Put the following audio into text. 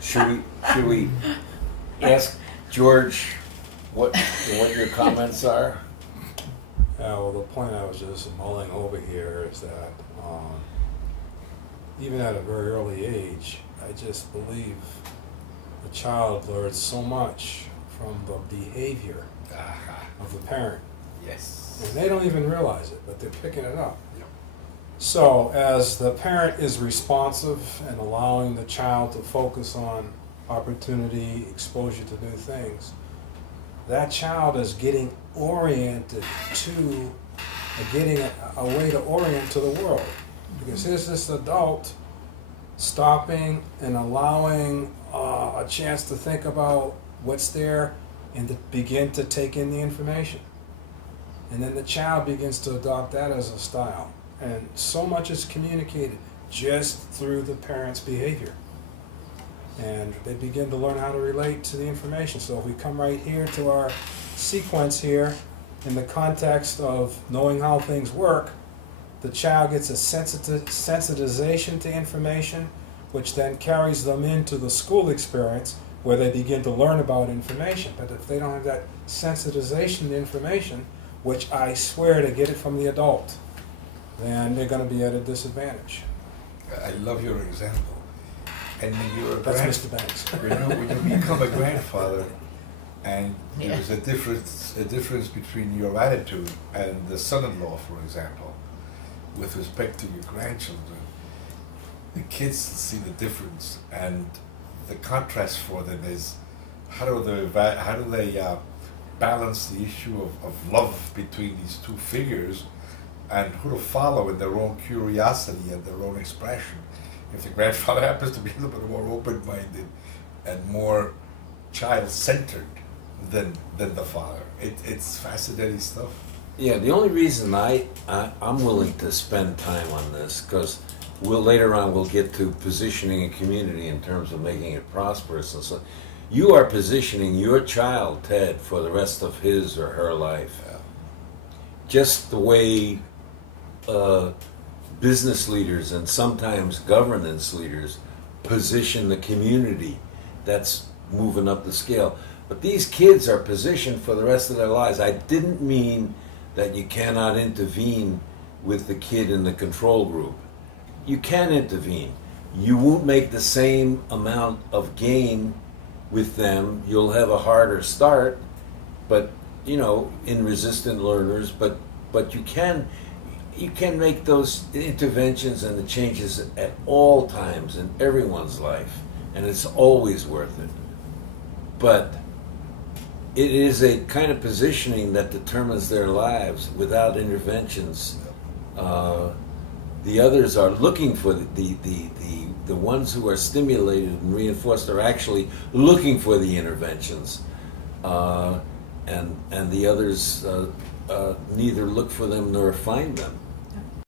Should we ask George what your comments are? Well, the point I was just mulling over here is that even at a very early age, I just believe the child learns so much from the behavior of the parent. Yes. And they don't even realize it, but they're picking it up. Yep. So as the parent is responsive and allowing the child to focus on opportunity, exposure to new things, that child is getting oriented to, getting a way to orient to the world. Because here's this adult stopping and allowing a chance to think about what's there and to begin to take in the information. And then the child begins to adopt that as a style. And so much is communicated just through the parent's behavior. And they begin to learn how to relate to the information. So if we come right here to our sequence here, in the context of knowing how things work, the child gets a sensitization to information, which then carries them into the school experience where they begin to learn about information. But if they don't have that sensitization to information, which I swear to get it from the adult, then they're going to be at a disadvantage. I love your example. And when you're a That's Mr. Banks. when you become a grandfather, and there's a difference between your attitude and the son-in-law, for example, with respect to your grandchildren, the kids see the difference, and the contrast for them is how do they balance the issue of love between these two figures, and who to follow in their own curiosity and their own expression. If the grandfather happens to be a little bit more open-minded and more child-centered than the father, it's fascinating stuff. Yeah, the only reason I'm willing to spend time on this, because later on we'll get to positioning a community in terms of making it prosperous, and so you are positioning your child, Ted, for the rest of his or her life. Yeah. Just the way business leaders and sometimes governance leaders position the community that's moving up the scale. But these kids are positioned for the rest of their lives. I didn't mean that you cannot intervene with the kid in the control group. You can intervene. You won't make the same amount of gain with them. You'll have a harder start, but in resistant learners, but you can make those interventions and the changes at all times in everyone's life, and it's always worth it. But it is a kind of positioning that determines their lives without interventions. The others are looking for the ones who are stimulated and reinforced are actually looking for the interventions, and the others neither look for them nor find them.